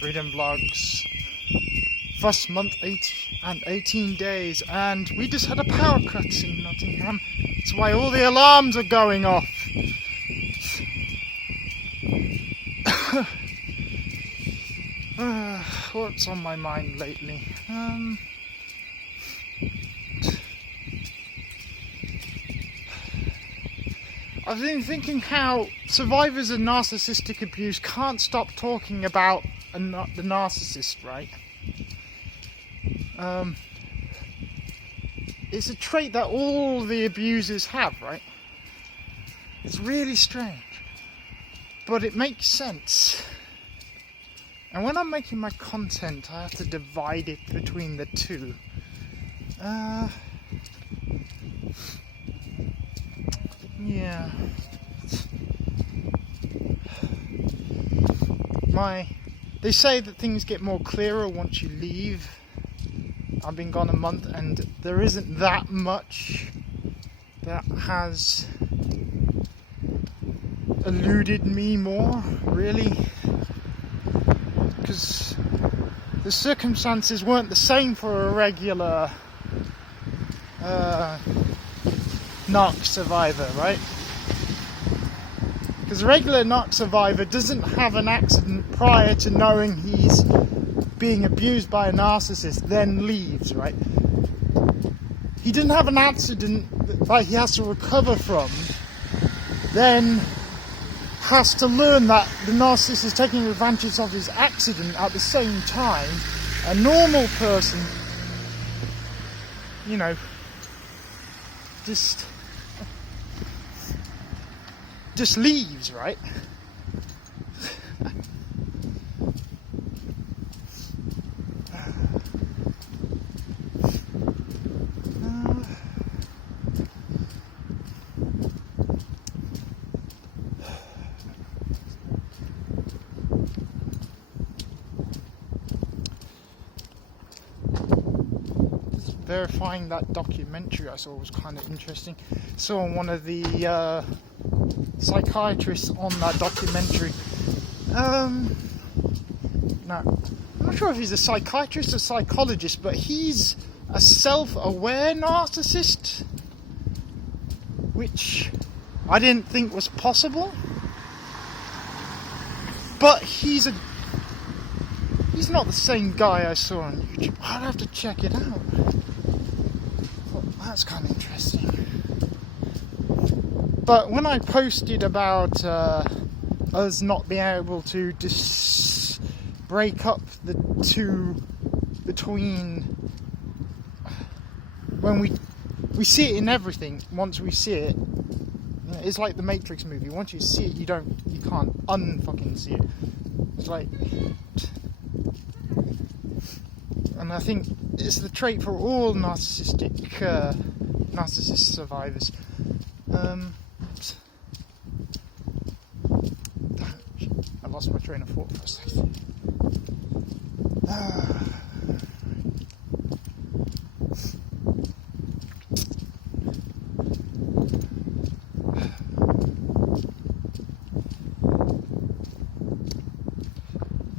Freedom Vlogs. First month 18 days, and we just had a power cut in Nottingham. That's why all the alarms are going off. What's on my mind lately? I've been thinking how survivors of narcissistic abuse can't stop talking about the narcissist, right? It's a trait that all the abusers have, right? It's really strange, but it makes sense. And when I'm making my content, I have to divide it between the two. Yeah. They say that things get more clearer once you leave. I've been gone a month and there isn't that much that has eluded me more, really. Because the circumstances weren't the same for a regular narc survivor, right? Because a regular narc survivor doesn't have an accident prior to knowing he's being abused by a narcissist, then leaves, right? He didn't have an accident that he has to recover from, then has to learn that the narcissist is taking advantage of his accident at the same time. A normal person, you know, just leaves, right? Verifying that documentary I saw was kind of interesting. Saw one of the psychiatrists on that documentary. Now, I'm not sure if he's a psychiatrist or psychologist, but he's a self-aware narcissist, which I didn't think was possible. But he's not the same guy I saw on YouTube. I'd have to check it out. That's kind of interesting. But when I posted about us not being able to break up the two between when we see it in everything. Once we see it, you know, it's like the Matrix movie. Once you see it, you can't unfucking see it. It's like, and I think it's the trait for all narcissist survivors. I lost my train of thought for a second.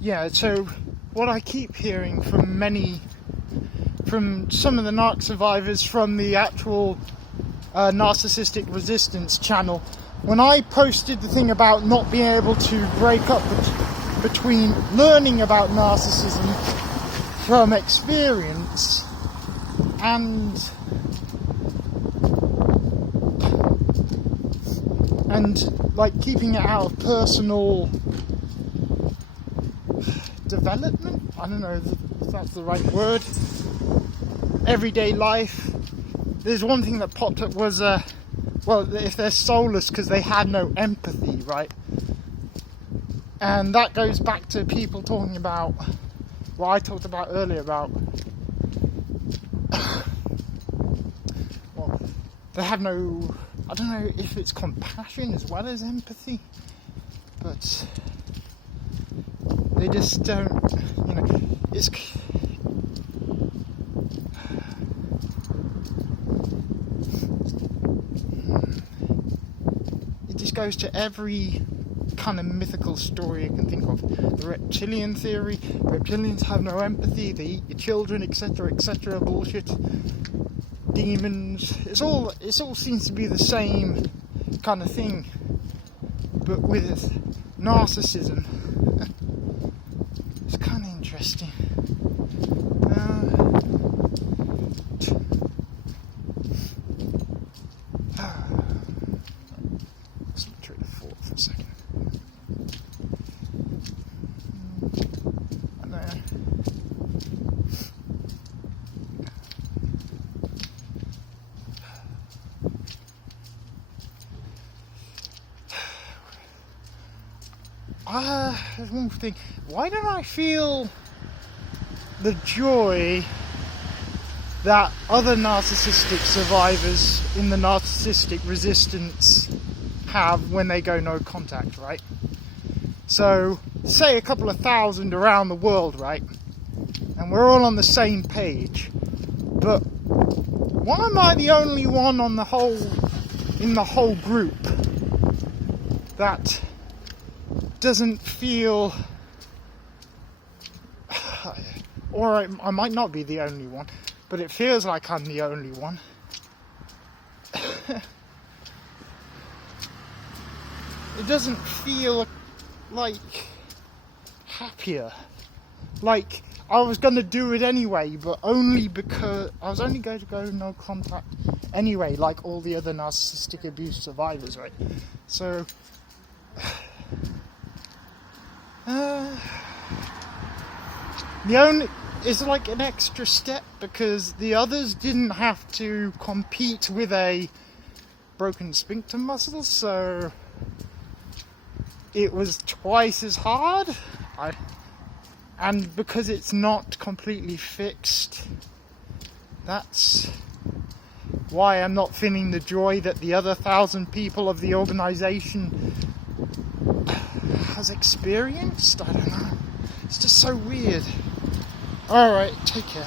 Yeah, so what I keep hearing from some of the narc survivors from the actual narcissistic resistance channel, when I posted the thing about not being able to break up between learning about narcissism from experience and like keeping it out of personal development, I don't know if that's the right word, everyday life, there's one thing that popped up was well, if they're soulless because they had no empathy, right? And that goes back to people talking about what I talked about earlier about well, they have no, I don't know if it's compassion as well as empathy, but they just don't, you know, it just goes to every kind of mythical story you can think of. The reptilian theory, reptilians have no empathy, they eat your children, etc., etc., bullshit. Demons, it all seems to be the same kind of thing, but with narcissism. It's kind of interesting. Concentrate the thought for a second. There's one thing. Why don't I feel the joy that other narcissistic survivors in the narcissistic resistance have when they go no contact, right? So, say a couple of thousand around the world, right? And we're all on the same page. But why am I the only one in the whole group that doesn't feel, or I might not be the only one, but it feels like I'm the only one. It doesn't feel like happier. Like I was going to do it anyway, but only because I was only going to go no contact anyway, like all the other narcissistic abuse survivors, right? So it's like an extra step because the others didn't have to compete with a broken sphincter muscle, so it was twice as hard. And because it's not completely fixed, that's why I'm not feeling the joy that the other 1,000 people of the organisation has experienced. I don't know. It's just so weird. Alright, take care.